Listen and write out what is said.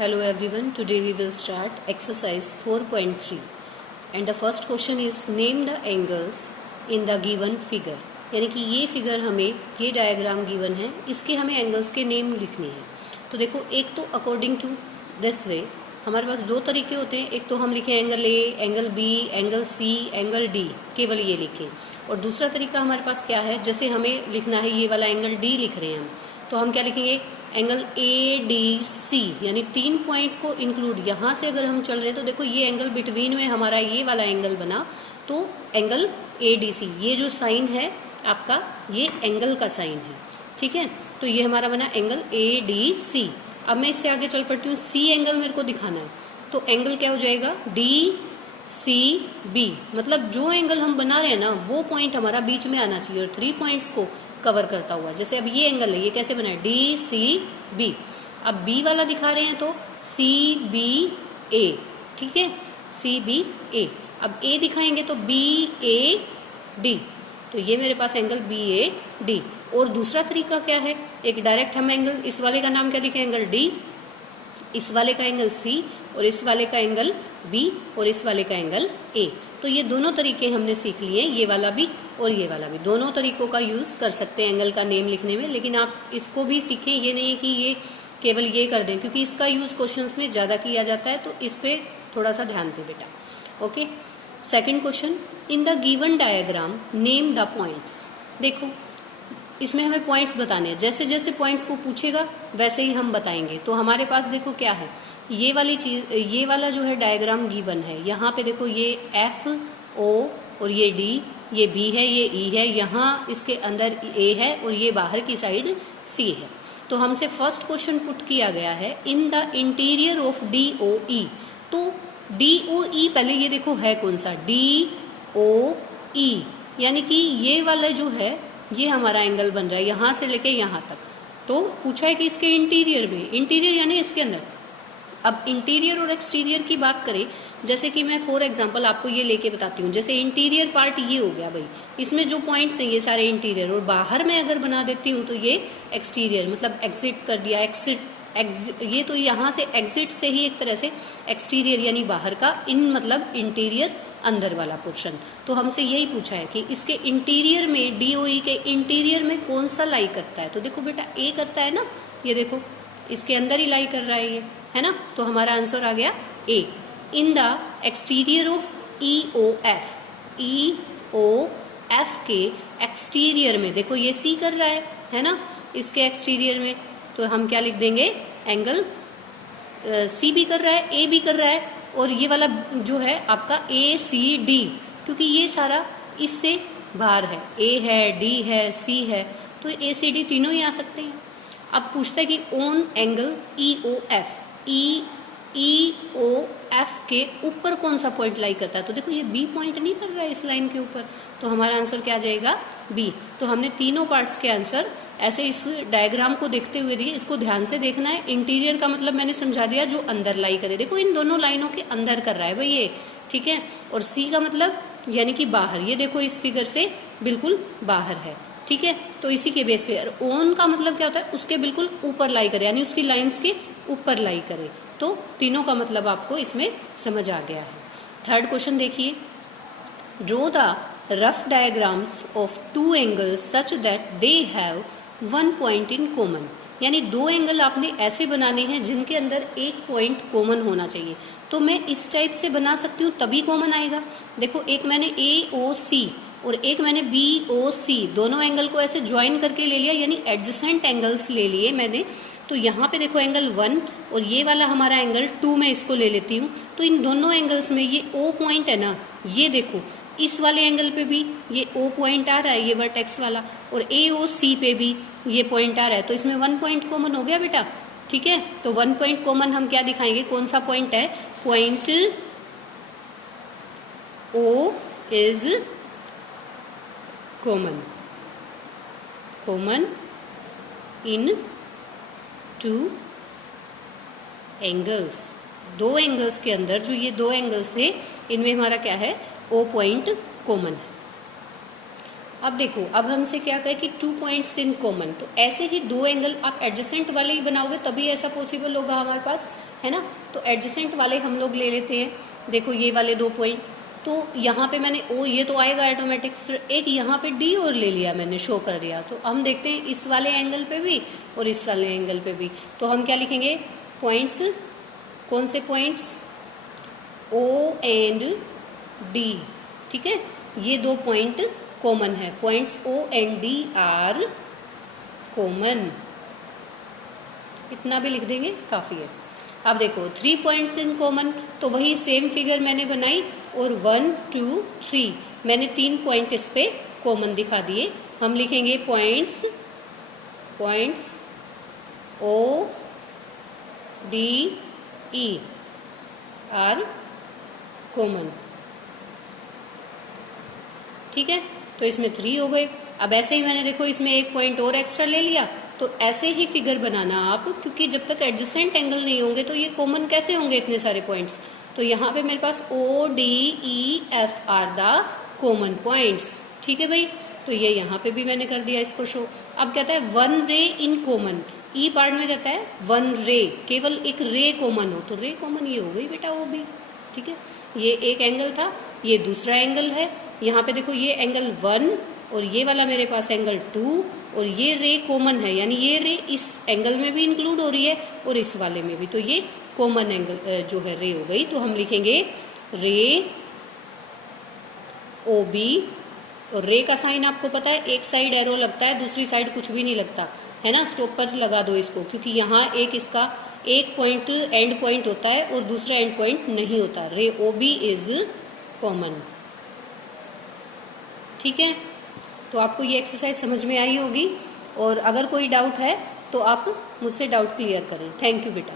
Hello everyone, today we will start exercise 4.3 and the first question is name the angles in the given figure. यानी कि ये figure हमें, ये diagram given है, इसके हमें एंगल्स के नेम लिखने हैं. तो देखो, एक तो अकॉर्डिंग टू दिस वे हमारे पास दो तरीके होते हैं. एक तो हम लिखें angle A, angle B, angle C, angle D, केवल ये लिखें. और दूसरा तरीका हमारे पास क्या है, जैसे हमें लिखना है ये वाला एंगल डी लिख रहे हैं हम, तो हम क्या लिखेंगे, एंगल ए डी सी, यानी 3 पॉइंट को इंक्लूड. यहाँ से अगर हम चल रहे हैं तो देखो ये एंगल बिटवीन में हमारा ये वाला एंगल बना, तो एंगल ए डी सी, ये जो साइन है आपका, ये एंगल का साइन है. ठीक है, तो ये हमारा बना एंगल ए डी सी. अब मैं इससे आगे चल पड़ती हूँ, सी एंगल मेरे को दिखाना है, तो एंगल क्या हो जाएगा, डी सी बी. मतलब जो एंगल हम बना रहे हैं ना, वो पॉइंट हमारा बीच में आना चाहिए और 3 पॉइंट्स को कवर करता हुआ. जैसे अब ये एंगल है, ये कैसे बना है, डी सी बी. अब बी वाला दिखा रहे हैं तो सी बी ए. ठीक है, सी बी ए. अब ए दिखाएंगे तो बी ए डी. तो ये मेरे पास एंगल बी ए डी. और दूसरा तरीका क्या है, एक डायरेक्ट हम एंगल, इस वाले का नाम क्या दिखे, एंगल डी, इस वाले का एंगल सी, और इस वाले का एंगल बी, और इस वाले का एंगल ए. तो ये दोनों तरीके हमने सीख लिए, ये वाला भी और ये वाला भी. दोनों तरीकों का यूज कर सकते हैं एंगल का नेम लिखने में, लेकिन आप इसको भी सीखें. ये नहीं है कि ये केवल ये कर दें, क्योंकि इसका यूज क्वेश्चंस में ज्यादा किया जाता है, तो इस पे थोड़ा सा ध्यान दे बेटा. Okay, second question, in the given diagram name the points. देखो, इसमें हमें पॉइंट्स बताने हैं. जैसे जैसे पॉइंट्स वो पूछेगा वैसे ही हम बताएंगे. तो हमारे पास देखो क्या है, ये वाली चीज, ये वाला जो है डायग्राम गिवन है. यहाँ पे देखो ये एफ ओ और ये डी, ये बी है, ये ई है, यहाँ इसके अंदर ए है और ये बाहर की साइड सी है. तो हमसे फर्स्ट क्वेश्चन पुट किया गया है, in the interior of D O E. तो डी ओ ई पहले ये देखो है कौन सा, डी ओ ई, यानी कि ये वाला जो है ये हमारा एंगल बन रहा है यहाँ से लेके यहाँ तक. तो पूछा है कि इसके इंटीरियर में, इंटीरियर यानी इसके अंदर. अब इंटीरियर और एक्सटीरियर की बात करें, जैसे कि मैं फॉर एग्जांपल आपको ये लेके बताती हूँ. जैसे इंटीरियर पार्ट ये हो गया भाई, इसमें जो पॉइंट्स हैं ये सारे इंटीरियर, और बाहर में अगर बना देती हूँ तो ये एक्सटीरियर, मतलब एग्जिट कर दिया, ये तो यहाँ से एग्जिट से ही एक तरह से एक्सटीरियर यानी बाहर का, इन मतलब इंटीरियर अंदर वाला पोर्शन. तो हमसे यही पूछा है कि इसके इंटीरियर में, डीओई के इंटीरियर में कौन सा लाई करता है. तो देखो बेटा, ए करता है ना, ये देखो इसके अंदर ही लाई कर रहा है ना. तो हमारा आंसर आ गया A. In the exterior of E O F, E O F के एक्सटीरियर में, देखो ये सी कर रहा है ना, इसके एक्सटीरियर में. तो हम क्या लिख देंगे, एंगल सी भी कर रहा है, ए भी कर रहा है, और ये वाला जो है आपका ए सी डी, क्योंकि ये सारा इससे बाहर है, ए है, डी है, सी है, तो ए सी डी तीनों ही आ सकते हैं. अब पूछता है कि on angle E O F, E O F के ऊपर कौन सा पॉइंट लाई करता है. तो देखो ये बी पॉइंट नहीं कर रहा है इस लाइन के ऊपर, तो हमारा आंसर क्या आ जाएगा, बी. तो हमने तीनों पार्ट्स के आंसर ऐसे इस डायग्राम को देखते हुए दिए. इसको ध्यान से देखना है. इंटीरियर का मतलब मैंने समझा दिया, जो अंदर लाई करे. देखो इन दोनों लाइनों के अंदर कर रहा है भाई ये, ठीक है. और सी का मतलब यानी कि बाहर, ये देखो इस फिगर से बिल्कुल बाहर है, ठीक है. तो इसी के बेस पे ऑन का मतलब क्या होता है, उसके बिल्कुल ऊपर लाई करे, यानी उसकी लाइंस के ऊपर लाई करे. तो तीनों का मतलब आपको इसमें समझ आ गया है. थर्ड क्वेश्चन देखिए, draw the rough diagrams of 2 angles such that they have 1 point in common. यानी 2 एंगल आपने ऐसे बनाने हैं जिनके अंदर एक पॉइंट कॉमन होना चाहिए. तो मैं इस टाइप से बना सकती हूँ, तभी कॉमन आएगा. देखो, एक मैंने ए ओ सी और एक मैंने बी ओ सी, दोनों एंगल को ऐसे ज्वाइन करके ले लिया, यानी एडजेसेंट एंगल्स ले लिए मैंने. तो यहाँ पे देखो एंगल 1 और ये वाला हमारा एंगल 2, मैं इसको ले लेती हूँ. तो इन दोनों एंगल्स में ये ओ पॉइंट है ना, ये देखो इस वाले एंगल पे भी ये ओ पॉइंट आ रहा है, ये वर्टेक्स वाला, और ए ओ सी पे भी ये पॉइंट आ रहा है. तो इसमें 1 पॉइंट कॉमन हो गया बेटा, ठीक है. तो 1 पॉइंट कॉमन हम क्या दिखाएंगे, कौन सा पॉइंट है, point O is common, common in 2 angles. 2 angles के अंदर जो ये 2 एंगल्स है, इनमें हमारा क्या है, ओ पॉइंट कॉमन है. अब देखो, अब हमसे क्या कहे कि 2 पॉइंट्स इन कॉमन, तो ऐसे ही दो एंगल आप एडजेसेंट वाले ही बनाओगे तभी ऐसा पॉसिबल होगा हमारे पास, है ना। तो एडजेसेंट वाले हम लोग ले लेते हैं। देखो ये वाले 2 पॉइंट, तो यहाँ पे मैंने ओ, ये तो आएगा ऑटोमेटिक, फिर एक यहाँ पे डी और ले लिया मैंने, शो कर दिया। तो हम देखते हैं इस वाले एंगल पे भी और इस वाले एंगल पे भी। तो हम क्या लिखेंगे, पॉइंट्स, कौन से पॉइंट्स, ओ एंड डी, ठीक है। ये 2 पॉइंट कॉमन है, points O and D are common, इतना भी लिख देंगे काफी है। अब देखो 3 पॉइंट्स इन कॉमन, तो वही सेम फिगर मैंने बनाई और 1 2 3 मैंने 3 पॉइंट इस पे कॉमन दिखा दिए। हम लिखेंगे points, points O D E are common, ठीक है। तो इसमें 3 हो गए। अब ऐसे ही मैंने देखो इसमें एक पॉइंट और एक्स्ट्रा ले लिया, तो ऐसे ही फिगर बनाना आप, क्योंकि जब तक एडजेसेंट एंगल नहीं होंगे तो ये कॉमन कैसे होंगे इतने सारे पॉइंट्स। तो यहाँ पे मेरे पास O D E F are the common points, ठीक है भाई। तो ये यहाँ पे भी मैंने कर दिया इसको शो। अब कहता है 1 रे इन कॉमन, ई पार्ट में कहता है 1 रे, केवल एक रे कॉमन हो, तो रे कॉमन ये हो गई बेटा वो भी, ठीक है। ये एक एंगल था, ये दूसरा एंगल है। यहाँ पे देखो ये एंगल 1 और ये वाला मेरे पास एंगल 2 और ये रे कॉमन है, यानी ये रे इस एंगल में भी इंक्लूड हो रही है और इस वाले में भी, तो ये कॉमन एंगल जो है रे हो गई। तो हम लिखेंगे रे ओ बी, और रे का साइन आपको पता है, एक साइड एरो लगता है, दूसरी साइड कुछ भी नहीं लगता, है ना। स्टॉप पर लगा दो इसको, क्योंकि यहाँ एक इसका एक पॉइंट एंड पॉइंट होता है और दूसरा एंड पॉइंट नहीं होता। रे ओ बी इज कॉमन, ठीक है। तो आपको ये एक्सरसाइज समझ में आई होगी, और अगर कोई डाउट है तो आप मुझसे डाउट क्लियर करें। थैंक यू बेटा।